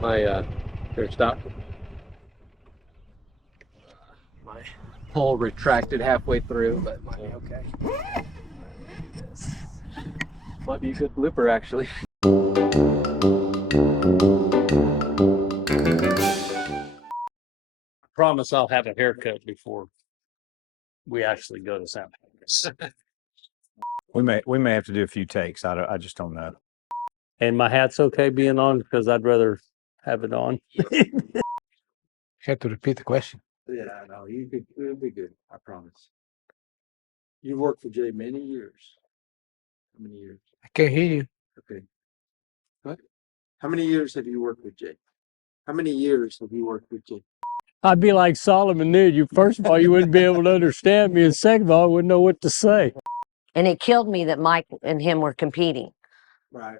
My here, stop. My pole retracted halfway through, but might be okay. Might be a good blooper, actually. Promise I'll have a haircut before we actually go to San Francisco. We may have to do a few takes. I just don't know. And my hat's okay being on because I'd rather have it on. You have to repeat the question. Yeah, no, it'll be good. I promise. You worked for Jay many years. How many years? I can't hear you. Okay. What? How many years have you worked with Jay? How many years have you worked with Jay? I'd be like Solomon knew you. First of all, you wouldn't be able to understand me, and second of all, I wouldn't know what to say. And it killed me that Mike and him were competing, Right.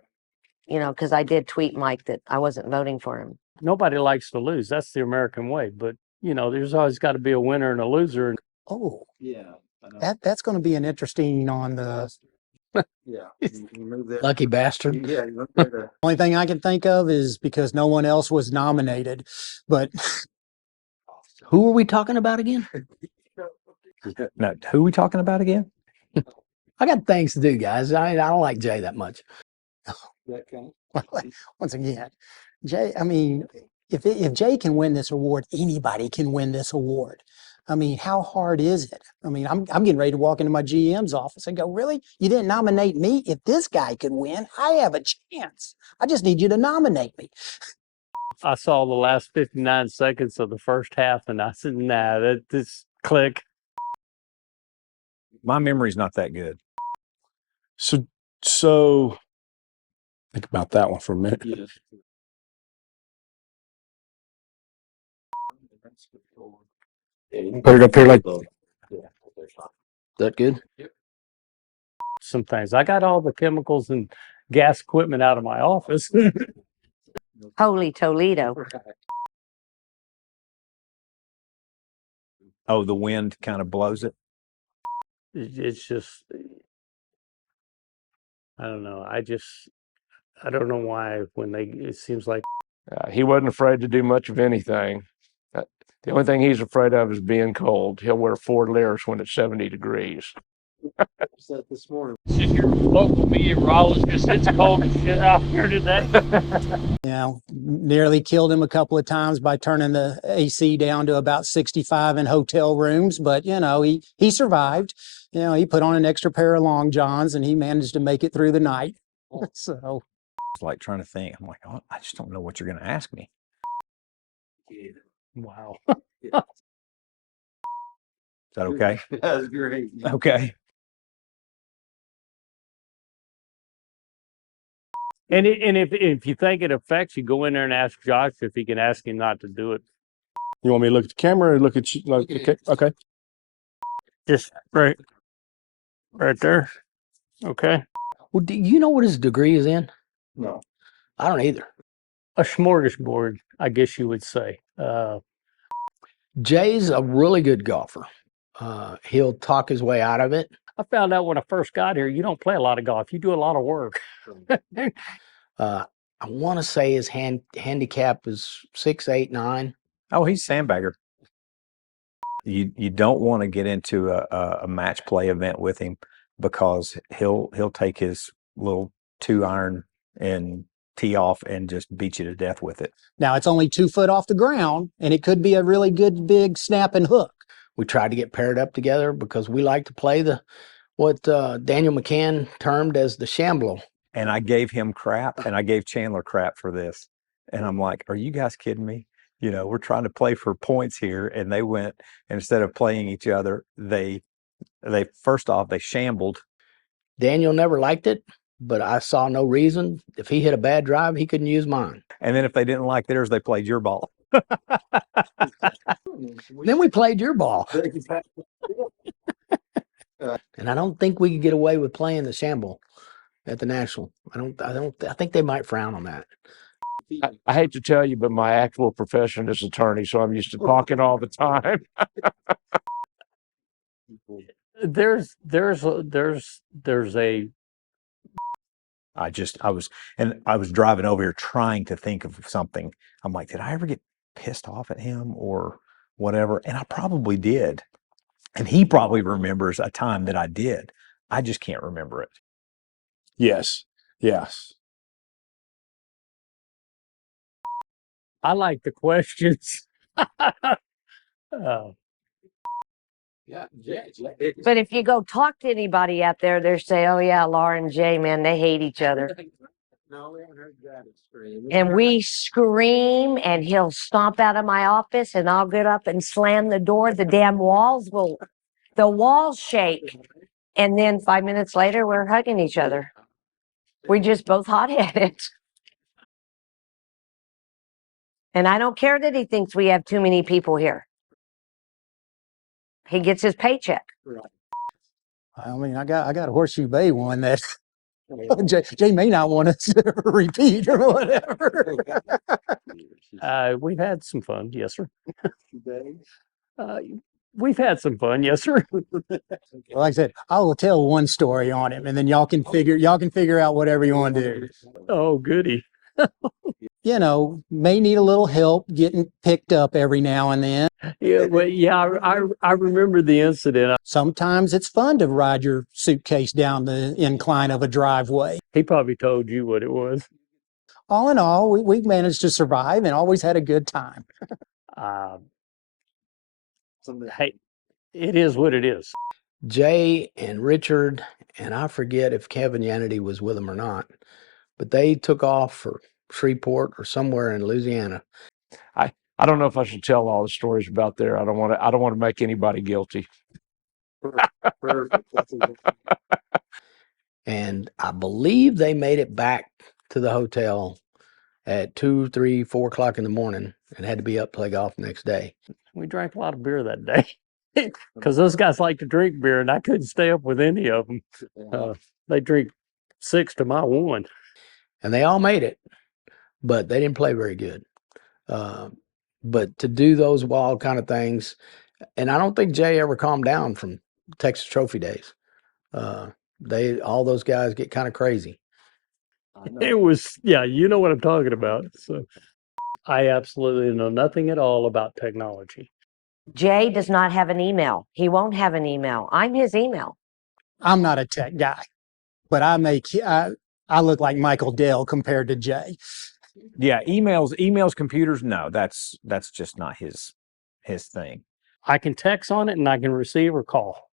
you know, because I did tweet Mike that I wasn't voting for him. Nobody likes to lose. That's the American way. But, you know, there's always got to be a winner and a loser. Oh, Yeah. I know. that's going to be an interesting on the Yeah. You move that. Lucky bastard. Yeah. You look at the. only thing I can think of is because no one else was nominated, but Who are we talking about again? No, who are we talking about again? I got things to do, guys. I don't like Jay that much. That kind of. once again, Jay, I mean, if Jay can win this award, anybody can win this award. I mean, how hard is it? I mean, I'm getting ready to walk into my GM's office and go, really? You didn't nominate me? If this guy can win, I have a chance. I just need you to nominate me. I saw the last 59 seconds of the first half, and I said, nah, this click. My memory's not that good. So think about that one for a minute. Yeah. Put it up here like Yeah. that. Good. Some things. I got all the chemicals and gas equipment out of my office. Holy Toledo. Oh, the wind kind of blows it. It's just, I don't know. I don't know why it seems like He wasn't afraid to do much of anything. The only thing he's afraid of is being cold. He'll wear 4 layers when it's 70 degrees. Said this morning. Since your local meteorologist, it's cold as shit out here today. You know, nearly killed him a couple of times by turning the AC down to about 65 in hotel rooms, but you know, he survived. You know, he put on an extra pair of long johns and he managed to make it through the night. So It's like trying to think. I'm like, oh, I just don't know what you're going to ask me. Yeah. Wow. Is that okay? That's great. Yeah. Okay. And if you think it affects you, go in there and ask Josh if he can ask him not to do it. You want me to look at the camera or look at you? Like, okay. Okay. Just right there. Okay. Well, do you know what his degree is in? No. I don't either. A smorgasbord, I guess you would say. Jay's a really good golfer. He'll talk his way out of it. I found out when I first got here, you don't play a lot of golf. You do a lot of work. I want to say his handicap is 6, 8, 9. Oh, he's sandbagger. You don't want to get into a match play event with him because he'll take his little 2-iron and tee off and just beat you to death with it. now it's only 2 foot off the ground and it could be a really good big snapping hook. We tried to get paired up together because we like to play what Daniel McCann termed as the shamblo. And I gave him crap and I gave Chandler crap for this. And I'm like, are you guys kidding me? You know, we're trying to play for points here. And they went, and instead of playing each other, they first off, they shambled. Daniel never liked it, but I saw no reason. If he hit a bad drive, he couldn't use mine. And then if they didn't like theirs, they played your ball. Then we played your ball. And I don't think we could get away with playing the shamble at the National. I think they might frown on that. I hate to tell you, but my actual profession is attorney, so I'm used to talking all the time. There's a I was driving over here trying to think of something. I'm like, did I ever get pissed off at him or whatever? And I probably did. And he probably remembers a time that I did. I just can't remember it. Yes. Yes. I like the questions. Yeah. But if you go talk to anybody out there, they're say, "Oh yeah, Laura and Jay, man, they hate each other." No, we haven't heard that extreme. And we scream, and he'll stomp out of my office, and I'll get up and slam the door. The walls shake. And then 5 minutes later, we're hugging each other. We're just both hot-headed. And I don't care that he thinks we have too many people here. He gets his paycheck. I mean, I got a Horseshoe Bay one that Jay may not want us to repeat or whatever. We've had some fun, yes, sir. We've had some fun, yes, sir. Like I said, I will tell one story on him, and then y'all can figure out whatever you want to do. Oh, goody. You know, may need a little help getting picked up every now and then. Yeah, well, yeah, I remember the incident. Sometimes it's fun to ride your suitcase down the incline of a driveway. He probably told you what it was. All in all, we managed to survive and always had a good time. Hey, it is what it is. Jay and Richard, and I forget if Kevin Yanity was with them or not, but they took off for Shreveport or somewhere in Louisiana. I don't know if I should tell all the stories about there. I don't want to make anybody guilty. Perfect. And I believe they made it back to the hotel at 2, 3, 4 o'clock in the morning and had to be up to play golf the next day. We drank a lot of beer that day because those guys like to drink beer, and I couldn't stay up with any of them. They drink 6 to my 1. And they all made it, but they didn't play very good. But to do those wild kind of things, and I don't think Jay ever calmed down from Texas Trophy days. All those guys get kind of crazy. It was, yeah, you know what I'm talking about. So I absolutely know nothing at all about technology. Jay does not have an email. He won't have an email. I'm his email. I'm not a tech guy, but I look like Michael Dell compared to Jay. Yeah, emails, computers. No, that's just not his thing. I can text on it and I can receive or call.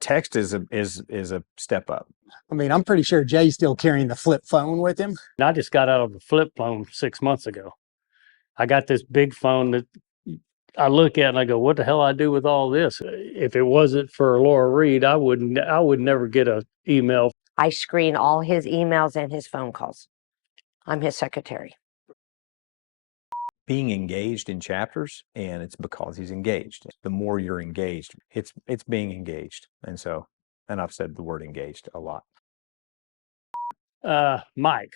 Text is a step up. I mean, I'm pretty sure Jay's still carrying the flip phone with him. And I just got out of a flip phone 6 months ago. I got this big phone that I look at and I go, what the hell I do with all this? If it wasn't for Laura Reed, I would never get an email. I screen all his emails and his phone calls. I'm his secretary. Being engaged in chapters, and it's because he's engaged. The more you're engaged, it's being engaged. And I've said the word engaged a lot. Mike.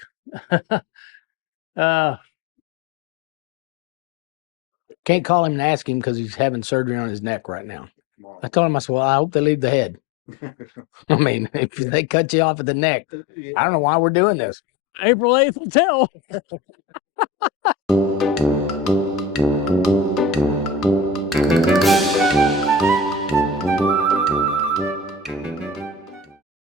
Can't call him and ask him because he's having surgery on his neck right now. I told him, I said, well, I hope they leave the head. I mean, if they cut you off at the neck, I don't know why we're doing this. April 8th will tell.